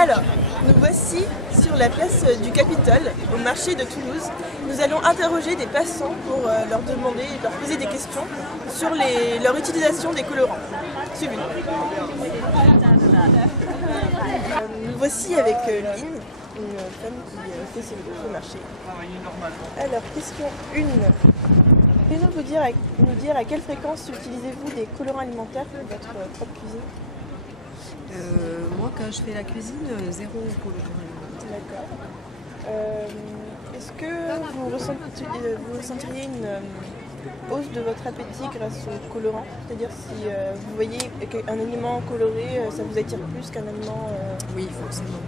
Alors, nous voici sur la place du Capitole, au marché de Toulouse. Nous allons interroger des passants pour leur demander, leur poser des questions sur leur utilisation des colorants. Suivez-nous. Nous voici avec Lynn, une femme qui fait ses courses au marché. Alors, question 1. Pouvez-vous nous dire à quelle fréquence utilisez-vous des colorants alimentaires pour votre propre cuisine? Moi, quand je fais la cuisine, 0 colorant alimentaire. D'accord. Est-ce que vous ressentiriez une hausse de votre appétit grâce aux colorants? C'est-à-dire si vous voyez qu'un aliment coloré, ça vous attire plus qu'un aliment... Oui, forcément.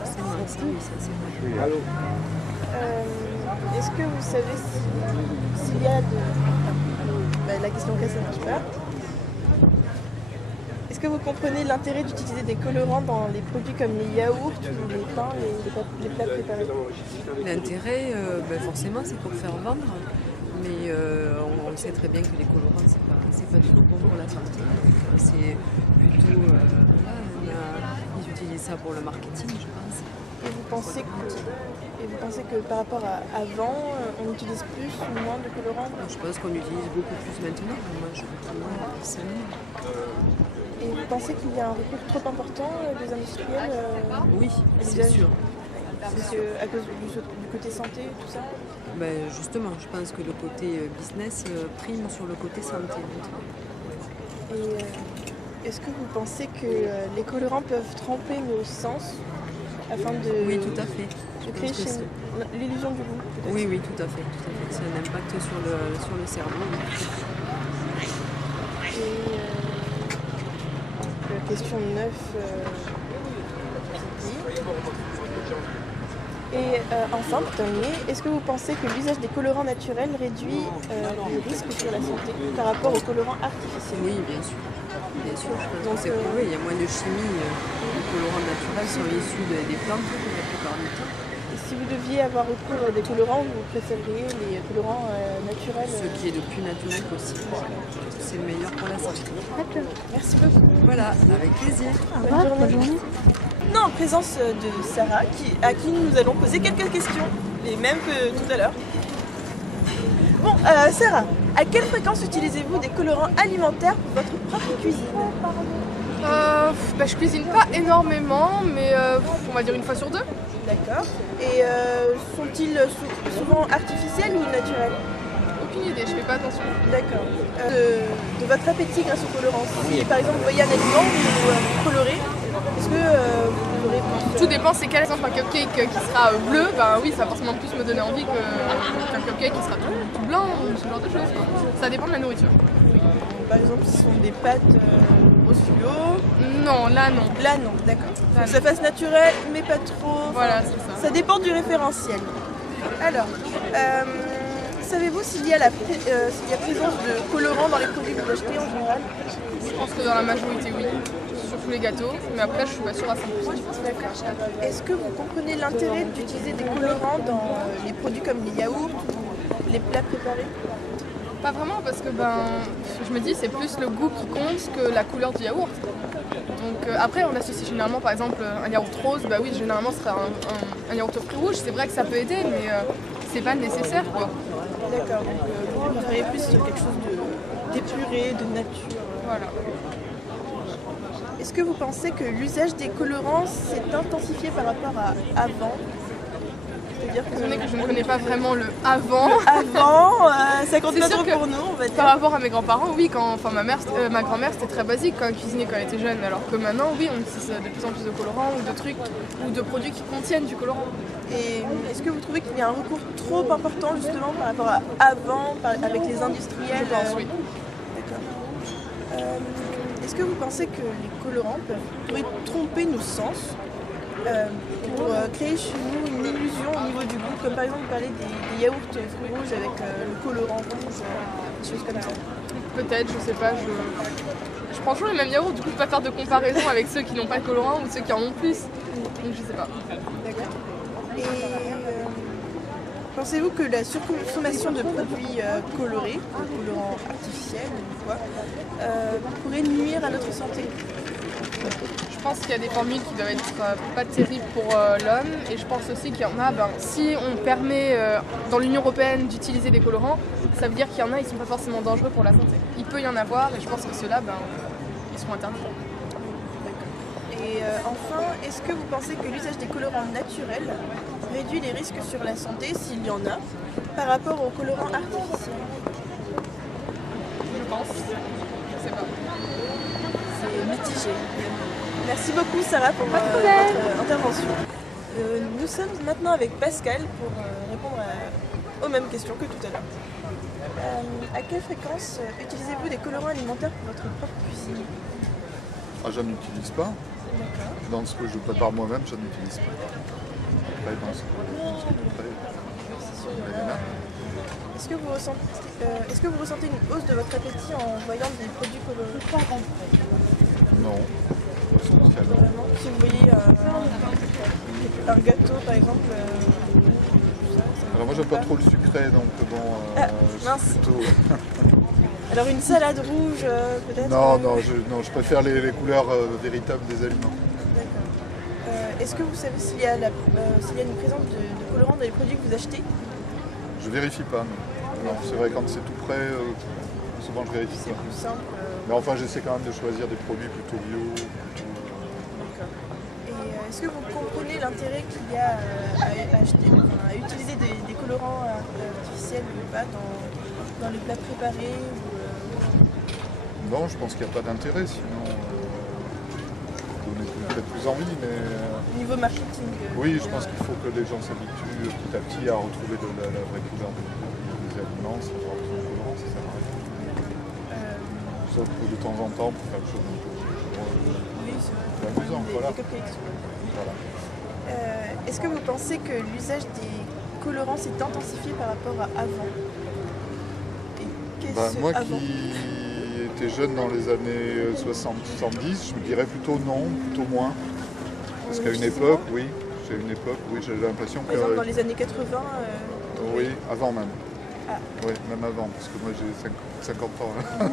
Forcément, ça, oui, ça c'est vrai. Oui, allô. Est-ce que vous savez s'il y a de... la question que ça marche pas. Est-ce que vous comprenez l'intérêt d'utiliser des colorants dans les produits comme les yaourts ou les pains, les plats préparés? L'intérêt, forcément, c'est pour faire vendre. Mais on sait très bien que les colorants, c'est pas du tout bon pour la santé. C'est plutôt... ils utilisent ça pour le marketing, je pense. Et vous pensez que par rapport à avant, on utilise plus ou moins de colorants? Je pense qu'on utilise beaucoup plus maintenant. Moi, je personnellement. Et vous pensez qu'il y a un recours trop important des industriels Oui, c'est sûr. À cause du côté santé, tout ça? Justement, je pense que le côté business prime sur le côté santé. Et est-ce que vous pensez que les colorants peuvent tromper nos sens afin de... Oui, tout à fait. De créer l'illusion du goût, peut-être? Oui, tout à fait. C'est un impact sur le cerveau. Et question 9. Et enfin, pour terminer, est-ce que vous pensez que l'usage des colorants naturels réduit les risques sur la santé par rapport aux colorants artificiels? Oui, bien sûr. Bien sûr, je pense que c'est prouvé. Il y a moins de chimie. Les colorants naturels sont issus des plantes la plupart du temps. Et si vous deviez avoir recours à des colorants, vous préféreriez les colorants naturels? Ce qui est le plus naturel possible. C'est le meilleur pour la santé. D'accord. Merci beaucoup. Voilà, avec plaisir. Bonne journée. Non, en présence de Sarah, à qui nous allons poser quelques questions, les mêmes que tout à l'heure. Bon, Sarah, à quelle fréquence utilisez-vous des colorants alimentaires pour votre propre cuisine? Je cuisine pas énormément, mais on va dire une fois sur 2. D'accord. Et sont-ils souvent artificiels ou naturels? Aucune idée, je fais pas attention. D'accord. De votre appétit grâce aux colorants. Si par exemple vous voyez un aliment vous colorez, est-ce que vous aurez plus... Tout dépend, c'est quel exemple un cupcake qui sera bleu, oui, ça va forcément plus me donner envie qu'un cupcake qui sera tout blanc ou ce genre de choses. Ça dépend de la nourriture. Par exemple, ce sont des pâtes au fluo? Non, là non. Là non, d'accord. Faut que ça fasse naturel, mais pas trop. Voilà, c'est ça. Ça dépend du référentiel. Alors, savez-vous s'il y a présence de colorants dans les produits que vous achetez en général? Je pense que dans la majorité, oui. Surtout les gâteaux, mais après je suis pas sûre à 100%. D'accord. Est-ce que vous comprenez l'intérêt d'utiliser des colorants dans les produits comme les yaourts ou les plats préparés? Pas vraiment, parce que je me dis c'est plus le goût qui compte que la couleur du yaourt. Donc après on associe généralement par exemple un yaourt rose, oui généralement ce serait un yaourt aux fruits rouges, c'est vrai que ça peut aider mais c'est pas nécessaire quoi. D'accord, donc vous préférez plus quelque chose d'épuré, de nature. Voilà. Est-ce que vous pensez que l'usage des colorants s'est intensifié par rapport à avant? C'est-à-dire étant donné que je ne connais pas vraiment le avant. Ça compte pas trop pour nous, on va dire. Par rapport à mes grands-parents, oui, ma grand-mère c'était très basique quand elle cuisinait quand elle était jeune, alors que maintenant, oui, on utilise de plus en plus de colorants ou de trucs ou de produits qui contiennent du colorant. Et est-ce que vous trouvez qu'il y a un recours trop important justement par rapport à avant, avec les industriels? Je pense, oui. D'accord. Est-ce que vous pensez que les colorants pourraient tromper nos sens pour créer chez nous une illusion au niveau du goût, comme par exemple parler des yaourts fruits rouges avec le colorant rouge, des choses comme ça? Peut-être, je sais pas, je prends toujours les mêmes yaourts, du coup je peux pas faire de comparaison avec ceux qui n'ont pas de colorant ou ceux qui en ont plus, donc je sais pas. D'accord. Et pensez-vous que la surconsommation de produits colorés, de colorants artificiels ou quoi, pourrait nuire à notre santé? Je pense qu'il y a des formules qui doivent être pas terribles pour l'homme, et je pense aussi qu'il y en a, si on permet dans l'Union Européenne d'utiliser des colorants, ça veut dire qu'il y en a, ils ne sont pas forcément dangereux pour la santé. Il peut y en avoir, et je pense que ceux-là, ils seront interdits. Et enfin, est-ce que vous pensez que l'usage des colorants naturels réduit les risques sur la santé, s'il y en a, par rapport aux colorants artificiels? Je pense. Je sais pas. C'est mitigé. Merci beaucoup Sarah pour votre intervention. Nous sommes maintenant avec Pascal pour répondre aux mêmes questions que tout à l'heure. À quelle fréquence utilisez-vous des colorants alimentaires pour votre propre cuisine? Ah, j'en utilise pas. D'accord. Dans ce que je prépare moi-même, j'en utilise pas. Après, dans ce que je prépare, Elena. Est-ce que vous ressentez une hausse de votre appétit en voyant des produits colorés? Non. Pas spécialement. Vraiment, si vous voyez un gâteau par exemple. Alors moi, j'aime pas trop le sucré, donc bon, je mince. suis plutôt... Alors une salade rouge peut-être? Non, je préfère les couleurs véritables des aliments. D'accord. Est-ce que vous savez s'il y a une présence de colorants dans les produits que vous achetez? Je vérifie pas. Non, c'est vrai, quand c'est tout prêt, souvent je vérifie C'est pas. plus simple. Mais enfin, j'essaie quand même de choisir des produits plutôt bio. D'accord. Et est-ce que vous comprenez l'intérêt qu'il y a à utiliser des colorants artificiels ou pas dans les plats préparés Non, je pense qu'il n'y a pas d'intérêt, sinon ça donne peut-être plus envie, mais... au niveau marketing? Oui, je pense qu'il faut que les gens s'habituent petit à petit à retrouver la vraie couleur des aliments, sans avoir besoin de colorants, ça sert à rien. Sauf que de temps en temps, pour faire quelque chose d'un peu Oui, c'est amusant, des voilà. cupcakes. Voilà. Est-ce que vous pensez que l'usage des colorants s'est intensifié par rapport à avant? Et qu'est-ce Moi avant? qui étais jeune dans les années 60-70, je me dirais plutôt non, plutôt moins. Parce qu'à une époque, oui, j'avais l'impression que... Par exemple dans les années 80 Oui, avant même. Ah. Oui, même avant, parce que moi j'ai 50 ans. Là.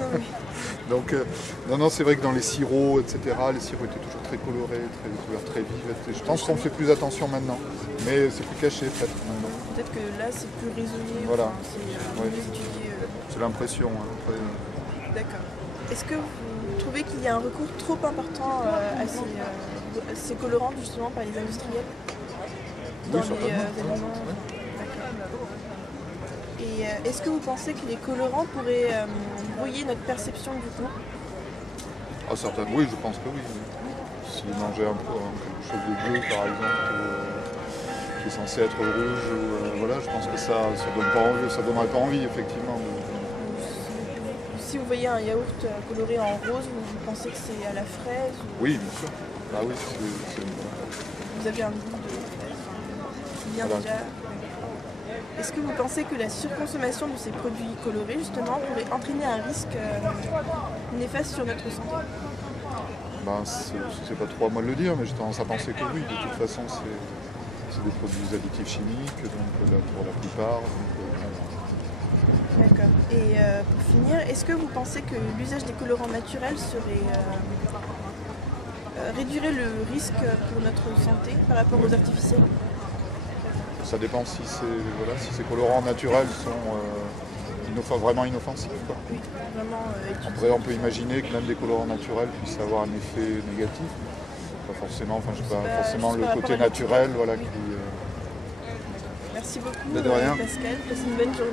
Donc, non, c'est vrai que dans les sirops, etc., les sirops étaient toujours très colorés, des couleurs très vives. Je pense qu'on fait plus attention maintenant, mais c'est plus caché peut-être maintenant. Peut-être que là c'est plus raisonné, Voilà. c'est Ouais. mieux étudié. C'est l'impression. Hein. Après, D'accord. Est-ce que vous trouvez qu'il y a un recours trop important à ces colorants justement par les industriels dans les certainement. aliments? Ouais. D'accord. Et est-ce que vous pensez que les colorants pourraient brouiller notre perception du goût? Ah, certainement, oui, je pense que oui. Si manger quelque chose de bleu, par exemple, qui est censé être rouge, voilà, je pense que ça donnerait pas envie, effectivement. Si vous voyez un yaourt coloré en rose, vous pensez que c'est à la fraise Oui, bien sûr. Ah oui, vous avez un goût de fraise bien Voilà. déjà. Est-ce que vous pensez que la surconsommation de ces produits colorés, justement, pourrait entraîner un risque néfaste sur notre santé? C'est pas trop à moi de le dire, mais j'ai tendance à penser que oui. De toute façon, c'est des produits additifs chimiques, donc là, pour la plupart. D'accord. Et pour finir, est-ce que vous pensez que l'usage des colorants naturels réduirait le risque pour notre santé par rapport aux artificiels? Ça dépend si ces colorants naturels sont vraiment inoffensifs. Quoi. Oui, vraiment étudié. Après, on peut imaginer que même des colorants naturels puissent avoir un effet négatif. Pas forcément, forcément le côté naturel, voilà, qui... Merci beaucoup De rien. Pascal, passez une bonne journée.